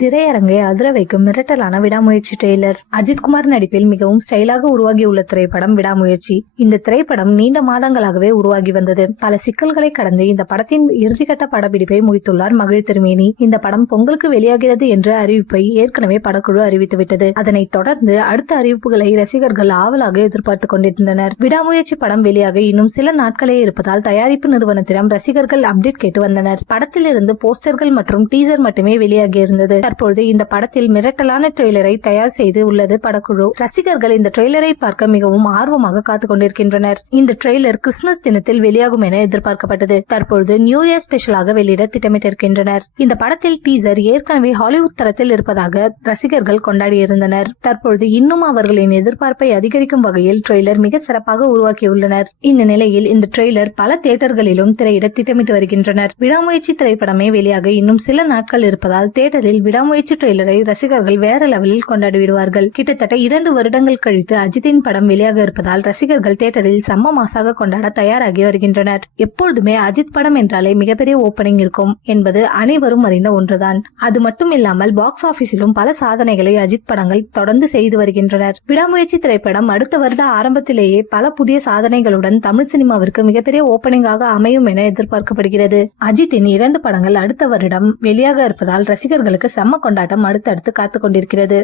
திரையரங்கை அதிர வைக்கும் மிரட்டலான விடாமுயற்சி ட்ரெய்லர். அஜித்குமார் நடிப்பில் மிகவும் ஸ்டைலாக உருவாகியுள்ள திரைப்படம் விடாமுயற்சி. இந்த திரைப்படம் நீண்ட மாதங்களாகவே உருவாகி வந்தது. பல சிக்கல்களை கடந்து இந்த படத்தின் இறுதிக்கட்ட படப்பிடிப்பை முடித்துள்ளார் மகிழ் திருமேனி. இந்த படம் பொங்கலுக்கு வெளியாகிறது என்ற அறிவிப்பை ஏற்கனவே படக்குழு அறிவித்துவிட்டது. அதனைத் தொடர்ந்து அடுத்த அறிவிப்புகளை ரசிகர்கள் ஆவலாக எதிர்பார்த்துக் கொண்டிருந்தனர். விடாமுயற்சி படம் வெளியாக இன்னும் சில நாட்களே இருப்பதால் தயாரிப்பு நிறுவனத்திடம் ரசிகர்கள் அப்டேட் கேட்டு வந்தனர். படத்திலிருந்து போஸ்டர்கள் மற்றும் டீசர் மட்டுமே வெளியாகி இருந்தது. தற்பொழுது இந்த படத்தில் மிரட்டலான ட்ரெய்லரை தயார் செய்து உள்ளது படக்குழு. ரசிகர்கள் இந்த ட்ரெய்லரை பார்க்க மிகவும் ஆர்வமாக காத்துக் கொண்டிருக்கின்றனர். இந்த ட்ரெய்லர் கிறிஸ்துமஸ் தினத்தில் வெளியாகும் என எதிர்பார்க்கப்பட்டது. தற்பொழுது நியூ இயர் ஸ்பெஷலாக வெளியிட திட்டமிட்டிருக்கின்றனர். இந்த படத்தில் டீசர் ஏற்கனவே ஹாலிவுட் தரத்தில் இருப்பதாக ரசிகர்கள் கொண்டாடியிருந்தனர். தற்பொழுது இன்னும் அவர்களின் எதிர்பார்ப்பை அதிகரிக்கும் வகையில் ட்ரெய்லர் மிக சிறப்பாக உருவாக்கியுள்ளனர். இந்த நிலையில் இந்த ட்ரெய்லர் பல தியேட்டர்களிலும் திரையிட திட்டமிட்டு வருகின்றனர். விடாமுயற்சி திரைப்படமே வெளியாக இன்னும் சில நாட்கள் இருப்பதால் தியேட்டரில் விடாமுயற்சி ட்ரெய்லரை ரசிகர்கள் வேற லெவலில் கொண்டாடி விடுவார்கள். கிட்டத்தட்ட 2 வருடங்கள் கழித்து அஜித்தின் படம் வெளியாக இருப்பதால் ரசிகர்கள் தியேட்டரில் செம்ம மாசாக கொண்டாட தயாராகி வருகின்றனர். எப்பொழுதுமே அஜித் படம் என்றாலே மிகப்பெரிய ஓபனிங் இருக்கும் என்பது அனைவரும் அறிந்த ஒன்றுதான். அது மட்டும் இல்லாமல் பாக்ஸ் ஆபீஸிலும் பல சாதனைகளை அஜித் படங்கள் தொடர்ந்து செய்து வருகின்றனர். விடாமுயற்சி திரைப்படம் அடுத்த வருட ஆரம்பத்திலேயே பல புதிய சாதனைகளுடன் தமிழ் சினிமாவிற்கு மிகப்பெரிய ஓபனிங்காக அமையும் என எதிர்பார்க்கப்படுகிறது. அஜித்தின் 2 படங்கள் அடுத்த வருடம் வெளியாக இருப்பதால் ரசிகர்களுக்கு செம்ம கொண்டாட்டம் அடுத்தடுத்து காத்துக் கொண்டிருக்கிறது.